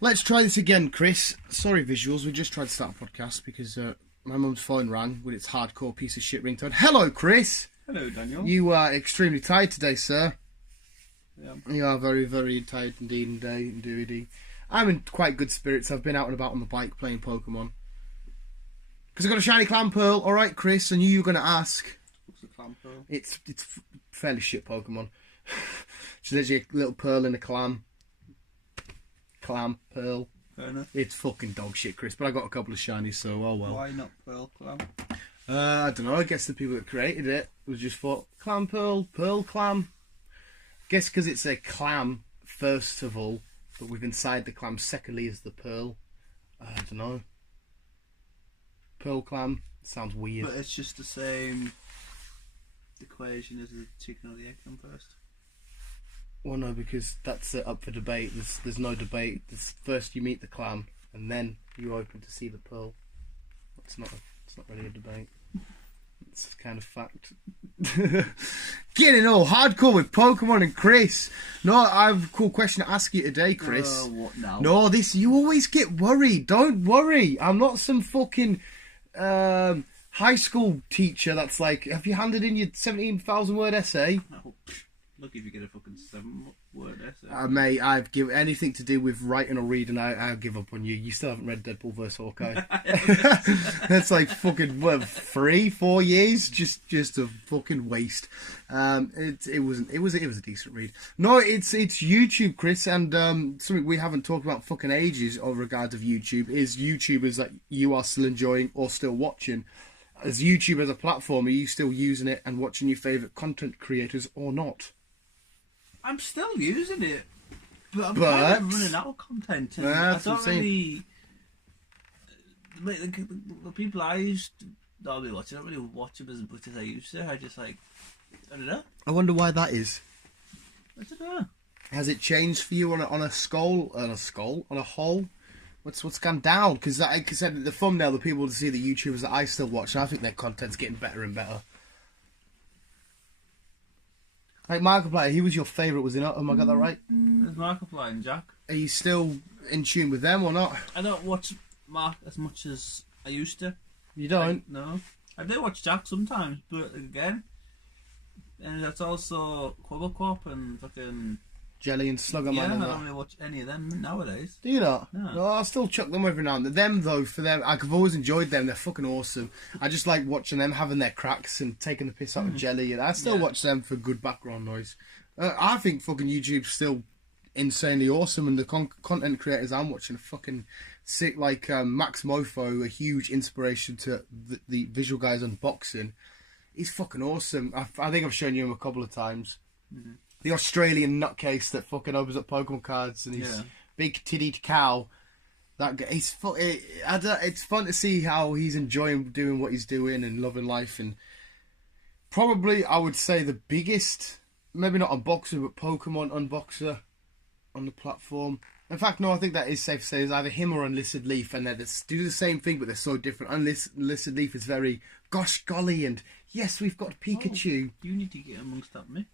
Let's try this again, Chris. Sorry, visuals. We just tried to start a podcast because my mum's phone rang with its hardcore piece of shit ringtone. Hello, Chris. Hello, Daniel. You are extremely tired today, sir. Yeah. You are very, very tired indeed. I'm in quite good spirits. I've been out and about on the bike playing Pokemon. Because I got a shiny clam pearl. All right, Chris. I knew you were going to ask. What's a clam pearl? It's fairly shit Pokemon. It's literally a little pearl in a clam. Clam pearl. Fair enough. It's fucking dog shit, Chris. But I got a couple of shinies, so oh well. Why not pearl clam? I don't know. I guess the people that created it was just thought clam pearl, pearl clam. Guess because it's a clam first of all, but with inside the clam secondly is the pearl. I don't know. Pearl clam sounds weird. But it's just the same equation as the chicken or the egg come first. Well, no, because that's up for debate. There's no debate. First you meet the clam, and then you open to see the pearl. It's not really a debate. It's kind of fact. Getting all hardcore with Pokemon and Chris. No, I have a cool question to ask you today, Chris. What now? No, you always get worried. Don't worry. I'm not some fucking high school teacher that's like, have you handed in your 17,000 word essay? No. Look, if you get a fucking 7-word essay. Mate, I've given anything to do with writing or reading, I'll give up on you. You still haven't read Deadpool vs Hawkeye. That's like fucking 3-4 years, just a fucking waste. It was a decent read. No, it's YouTube, Chris, and something we haven't talked about fucking ages of regards of YouTube is YouTubers that you are still enjoying or still watching. As YouTube as a platform, are you still using it and watching your favourite content creators or not? I'm still using it, but I'm kind of running out of content. And I don't really. The people I used to normally watch, I don't really watch them as much as I used to. I just I don't know. I wonder why that is. I don't know. Has it changed for you on a whole? What's gone down? Because like I said, the thumbnail, the people to see the YouTubers that I still watch, and I think their content's getting better and better. Like Markiplier, he was your favourite, was he not? Am I got that right? There's Markiplier and Jack. Are you still in tune with them or not? I don't watch Mark as much as I used to. You don't? No. I do watch Jack sometimes, but again, and that's also Quabblequop and fucking Jelly and Slugger yeah, Man and I that. don't really watch any of them nowadays. Do you not? No. I'll still chuck them every now and then. Them though, for them, I've always enjoyed them. They're fucking awesome. I just like watching them having their cracks and taking the piss out of Jelly, and I still watch them for good background noise. I think fucking YouTube's still insanely awesome, and the content creators I'm watching are fucking sick. Like Max Mofo, a huge inspiration to the Visual Guyz unboxing. He's fucking awesome. I think I've shown you him a couple of times. Mm-hmm. The Australian nutcase that fucking opens up Pokemon cards and he's big tittied cow. That guy, it's fun to see how he's enjoying doing what he's doing and loving life. And probably I would say the biggest, maybe not unboxer, but Pokemon unboxer on the platform. In fact, no, I think that is safe to say is either him or Unlisted Leaf, and they do the same thing, but they're so different. Unlisted Leaf is very gosh golly, and yes, we've got Pikachu. Oh, you need to get amongst that mix.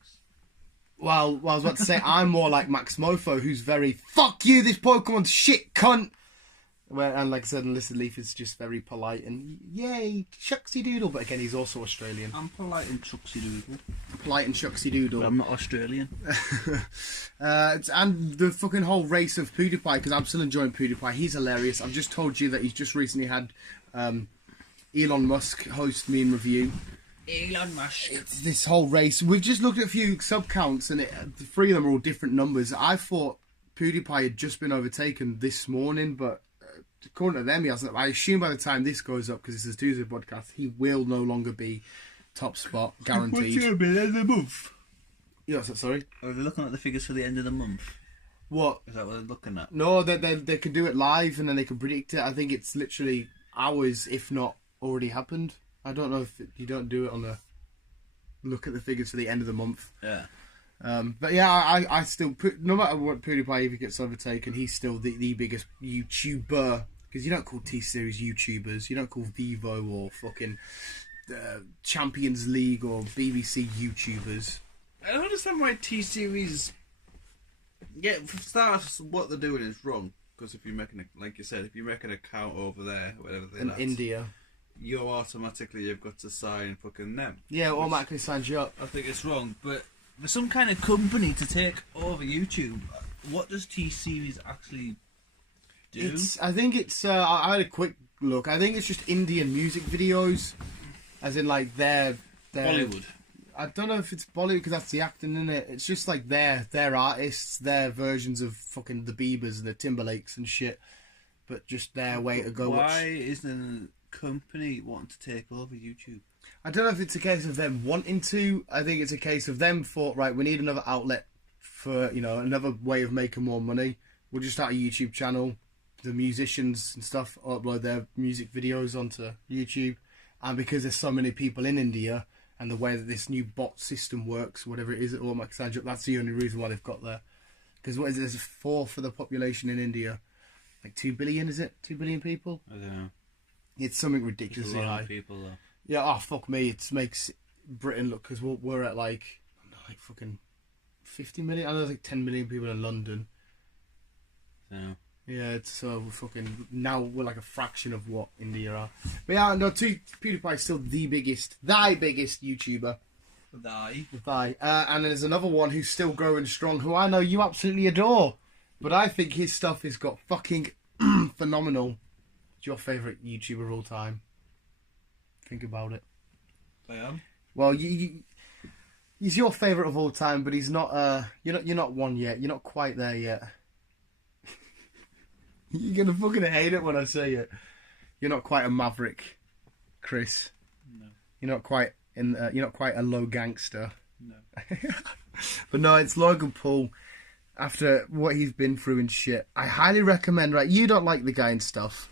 Well, I was about to say, I'm more like Max Mofo, who's very, fuck you, this Pokemon's shit, cunt! And like I said, Unlisted Leaf is just very polite and, yay, shucksy doodle. But again, he's also Australian. I'm polite and shucksy doodle. Polite and shucksy doodle. But I'm not Australian. And the fucking whole race of PewDiePie, because I'm still enjoying PewDiePie. He's hilarious. I've just told you that he's just recently had Elon Musk host me in review. Elon Musk. It's this whole race. We've just looked at a few sub counts, and the three of them are all different numbers. I thought PewDiePie had just been overtaken this morning, but according to them, he hasn't. I assume by the time this goes up, because it's a Tuesday podcast, he will no longer be top spot, guaranteed. What's your end of the month? Yeah, sorry? Are they looking at the figures for the end of the month? What? Is that what they're looking at? No, they can do it live, and then they can predict it. I think it's literally hours, if not already happened. I don't know if you don't do it on a look at the figures for the end of the month. Yeah. But yeah, I still put, no matter what PewDiePie even gets overtaken, he's still the biggest YouTuber, because you don't call T-Series YouTubers, you don't call Vivo or fucking Champions League or BBC YouTubers. I don't understand why T-Series... Yeah, for starters, what they're doing is wrong. Because if you're making, like you said, if you make an account over there, whatever they're In India. you've got to sign fucking them. Yeah, automatically signs you up. I think it's wrong, but for some kind of company to take over YouTube, what does T-Series actually do? I think it's. I had a quick look. I think it's just Indian music videos, as in like their Bollywood. I don't know if it's Bollywood because that's the acting in it. It's just like their artists, their versions of fucking the Biebers and the Timberlakes and shit, but just their way to go. Why isn't a company wanting to take over YouTube? I don't know if it's a case of them wanting to. I think it's a case of them thought, right, we need another outlet for, you know, another way of making more money. We'll just start a YouTube channel. The musicians and stuff upload their music videos onto YouTube, and because there's so many people in India. And the way that this new bot system works, whatever it is, it automatically signs you up. That's the only reason why they've got there. Because what is it? There's a fourth of the population in India. Like 2 billion, is it? 2 billion people? I don't know. It's something ridiculously high. People, though. Yeah, oh, fuck me. It makes Britain look... Because we're at like fucking 50 million. I know there's like 10 million people in London. No. Yeah, it's so fucking... Now we're like a fraction of what India are. But yeah, no, PewDiePie's still the biggest YouTuber. And there's another one who's still growing strong, who I know you absolutely adore. But I think his stuff has got fucking phenomenal. What's your favourite YouTuber of all time? Think about it. I am. Well, he's your favourite of all time, but he's not. You're not one yet. You're not quite there yet. You're gonna fucking hate it when I say it. You're not quite a maverick, Chris. No. You're not quite you're not quite a low gangster. No. But no, it's Logan Paul. After what he's been through and shit, I highly recommend. Right, you don't like the guy and stuff.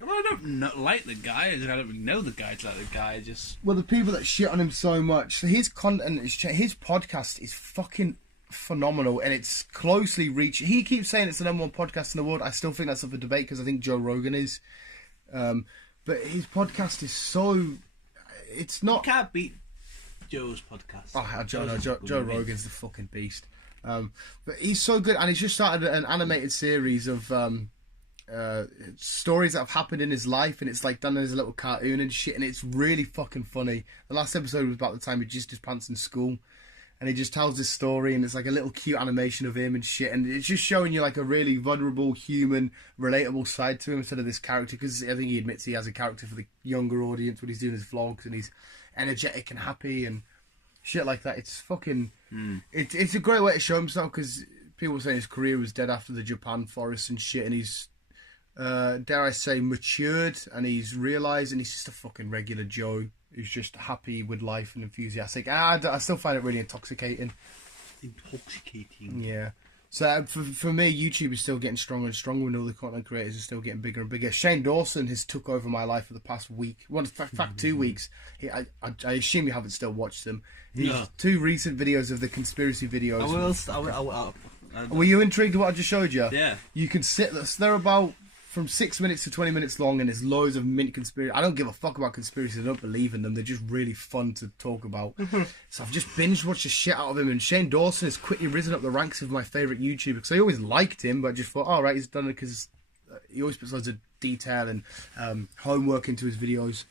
Well, I don't like the guy. I don't really know the guy to like the guy. Well, the people that shit on him so much. His content, his podcast is fucking phenomenal, and it's closely reached. He keeps saying it's the #1 podcast in the world. I still think that's up for debate because I think Joe Rogan is. But his podcast is so. It's not. You can't beat Joe's podcast. Oh, Joe Rogan's the fucking beast. But he's so good, and he's just started an animated series of stories that have happened in his life, and it's like done as a little cartoon and shit, and it's really fucking funny. The last episode was about the time he jizzed his pants in school, and he just tells this story, and it's like a little cute animation of him and shit, and it's just showing you like a really vulnerable, human, relatable side to him instead of this character, because I think he admits he has a character for the younger audience when he's doing his vlogs, and he's energetic and happy and shit like that. It's fucking... It's a great way to show himself, because people were saying his career was dead after the Japan forest and shit, and he's, dare I say, matured, and he's realised, and he's just a fucking regular Joe who's just happy with life and enthusiastic. I still find it really intoxicating. Yeah. So for me, YouTube is still getting stronger and stronger, and all the content creators are still getting bigger and bigger. Shane Dawson has took over my life for the past week. Well, in fact 2 weeks. I assume you haven't still watched them. No. 2 recent videos of the conspiracy videos. I will. Were you intrigued with what I just showed you? Yeah. You can sit. They're about from 6 minutes to 20 minutes long, and there's loads of mint conspiracy. I don't give a fuck about conspiracies. I don't believe in them. They're just really fun to talk about. So I've just binge watched the shit out of him, and Shane Dawson has quickly risen up the ranks of my favourite YouTuber, because I always liked him, but I just thought, all right, he's done it because he always puts loads of detail and homework into his videos.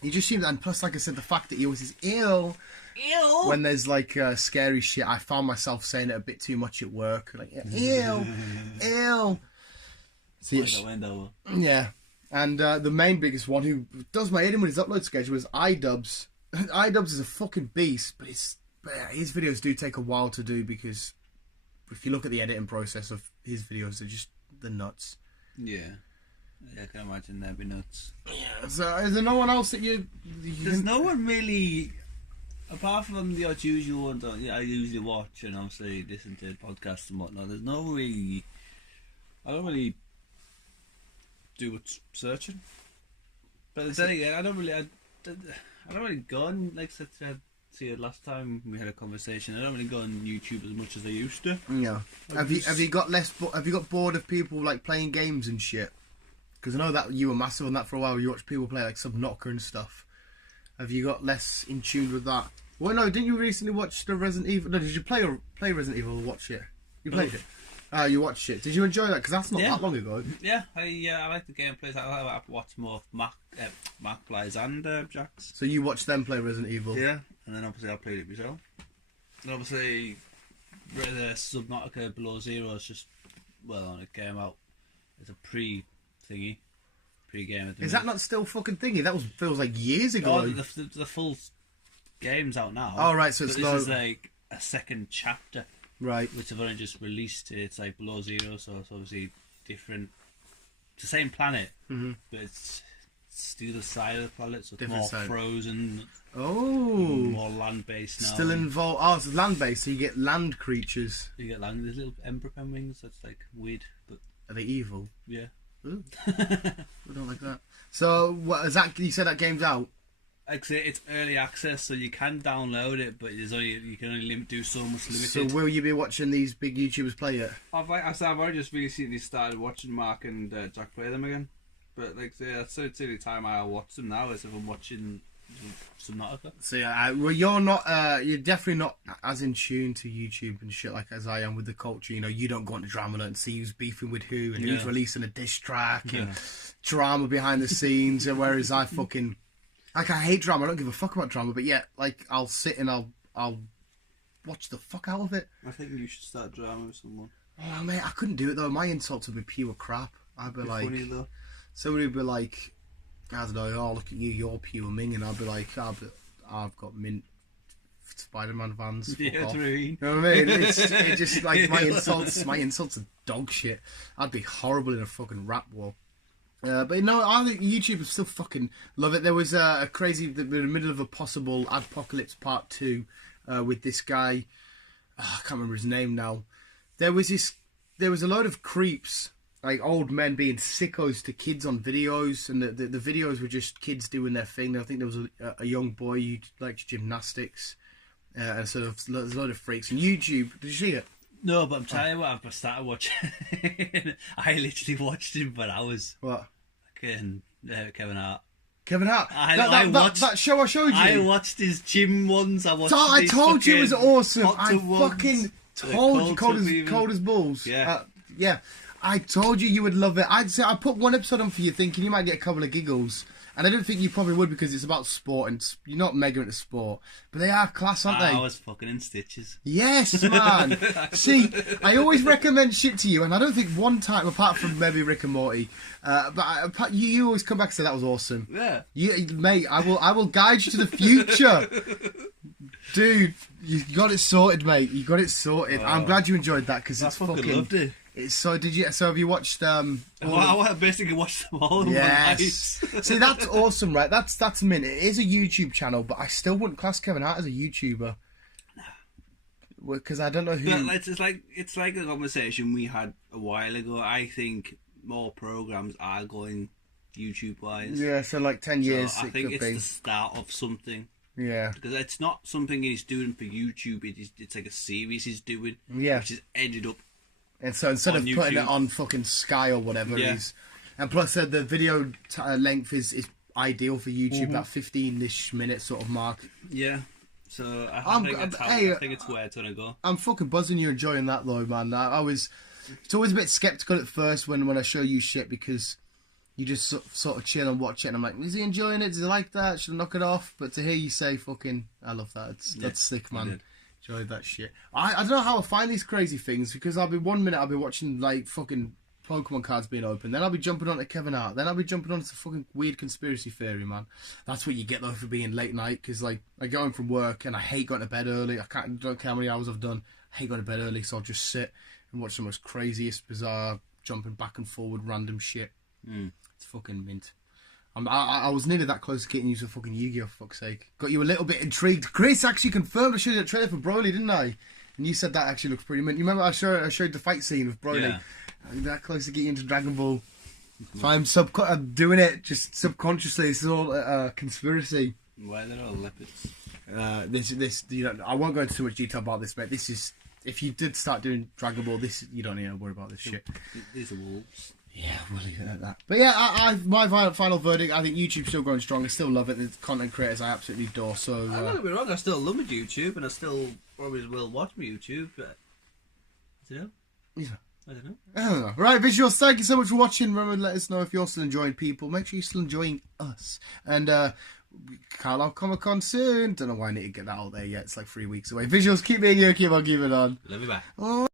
He just seems, and plus, like I said, the fact that he always says "ew" when there's like scary shit. I found myself saying it a bit too much at work, like "ew, ew." So, yeah, and the main biggest one who does my editing with his upload schedule is iDubbbz. iDubbbz is a fucking beast, but his videos do take a while to do, because if you look at the editing process of his videos, they're nuts. Yeah, I can imagine that'd be nuts. Yeah. So is there no one else that There's no one really, apart from the odd usual ones that I usually watch and obviously listen to podcasts and whatnot. There's no really. I don't really do much searching, but then again, I don't really go on, like I said to you last time we had a conversation. I don't really go on YouTube as much as I used to. Yeah. Have you got bored of people like playing games and shit? Because I know that you were massive on that for a while. You watched people play like Subnautica and stuff. Have you got less in tune with that? Well, no, didn't you recently watch the Resident Evil? No, did you play Resident Evil or watch it? You played it? You watched it. Did you enjoy that? Because that's not that long ago. Yeah, I like the gameplay. I watch more Mark plays and Jax. So you watched them play Resident Evil? Yeah, and then obviously I played it myself. And obviously, the Subnautica Below Zero is just, well, it came out as a pre-game. Is that not still fucking thingy? That feels like years ago. Oh, the full game's out now. Oh, right, so it's this is like a second chapter. Right. Which have only just released. It's like Below Zero, so it's obviously different. It's the same planet, but it's the other side of the planet, so it's Different more side. frozen. Oh. More land-based now. Still involved. Oh, it's land-based, so you get land creatures. You get land. There's little emperor penguins. That's like weird, but Are they evil? yeah. Ooh. I don't like that. So, what is that? You said that game's out? Like I say, it's early access, so you can download it, but you can only do so much limited. So will you be watching these big YouTubers play it? I've already just recently started watching Mark and Jack play them again. But like, that's the only time I'll watch them now is if I'm watching Subnautica. So yeah, well, you're definitely not as in tune to YouTube and shit like as I am with the culture. You know, you don't go on to drama and see who's beefing with who and who's releasing a diss track and drama behind the scenes. Whereas I fucking I hate drama. I don't give a fuck about drama. But yeah, like I'll sit and I'll watch the fuck out of it. I think you should start drama with someone. Oh mate, I couldn't do it though. My insults would be pure crap. I'd be like, funny though. Somebody would be like, I don't know, oh look at you, you're pure ming, and I'd be like, I've got mint Spider-Man Vans. Yeah, off. you know what I mean? It's just like my insults are dog shit. I'd be horrible in a fucking rap war. But no, I think YouTubers still fucking love it. There was a crazy, we're in the middle of a possible Adpocalypse Part 2 with this guy. I can't remember his name now. There was a load of creeps, like old men being sickos to kids on videos, and the videos were just kids doing their thing. I think there was a young boy who liked gymnastics, and sort of there's a load of freaks on YouTube. Did you see it? No, but I'm telling you what, I've started watching. I literally watched him for hours. What? Kevin Hart. Kevin Hart. I watched that show I showed you. I watched his gym ones. I told you it was awesome. I fucking told you, cold as balls. Yeah. Yeah. I told you would love it. I put one episode on for you thinking you might get a couple of giggles. And I don't think you probably would because it's about sport and you're not mega into sport. But they are class, aren't they? I was fucking in stitches. Yes, man. See, I always recommend shit to you, and I don't think one time, apart from maybe Rick and Morty, but you always come back and say that was awesome. Yeah. Mate, I will guide you to the future. Dude, you got it sorted, mate. You got it sorted. I'm glad you enjoyed that because it's fucking loved it. It's so. Did you? So have you watched? I basically watched them all. Yes. See, that's awesome, right? That's mint. It is a YouTube channel, but I still wouldn't class Kevin Hart as a YouTuber. Because I don't know who. But it's like a conversation we had a while ago. I think more programs are going YouTube wise. Yeah, so like 10 years. So I think it's the start of something. Yeah. Because it's not something he's doing for YouTube. It's like a series he's doing. Yeah. Which has ended up. And so instead of putting it on fucking Sky or whatever, and plus the video length is ideal for YouTube, that 15-ish minute sort of mark. Yeah. So I think it's where it's gonna go. I'm fucking buzzing you're enjoying that though, man. It's always a bit skeptical at first when I show you shit because you just sort of chill and watch it and I'm like, is he enjoying it? Does he like that? Should I knock it off? But to hear you say fucking, I love that. That's sick, man. Enjoyed that shit. I don't know how I find these crazy things because one minute I'll be watching like fucking Pokemon cards being opened, then I'll be jumping on to Kevin Hart, then I'll be jumping on to fucking weird conspiracy theory, man. That's what you get though for being late night because like I go home from work and I hate going to bed early. Don't care how many hours I've done. I hate going to bed early, so I'll just sit and watch the most craziest, bizarre, jumping back and forward, random shit. It's fucking mint. I was nearly that close to getting you to fucking Yu-Gi-Oh! For fuck's sake. Got you a little bit intrigued. Chris actually confirmed I showed you the trailer for Broly, didn't I? And you said that actually looks pretty mint. You remember I showed the fight scene with Broly? Yeah. I'm that close to getting into Dragon Ball. So I'm doing it just subconsciously. This is all a conspiracy. Why are they all leopards? This you know, I won't go into too much detail about this, but this is if you did start doing Dragon Ball, you don't need to worry about this shit. These are wolves. Yeah, we'll leave it at that. But yeah, my final verdict, I think YouTube's still going strong. I still love it. The content creators I absolutely adore. So I'm not gonna be wrong, I still love my YouTube and I still probably will watch my YouTube, but I don't know. Yeah. I don't know. I don't know. Right, Visuals, thank you so much for watching. Remember to let us know if you're still enjoying people. Make sure you're still enjoying us. And Carlisle Comic Con soon. Don't know why I need to get that out there yet. It's like 3 weeks away. Visuals, keep being here, keep on keeping on. Love you back. Oh.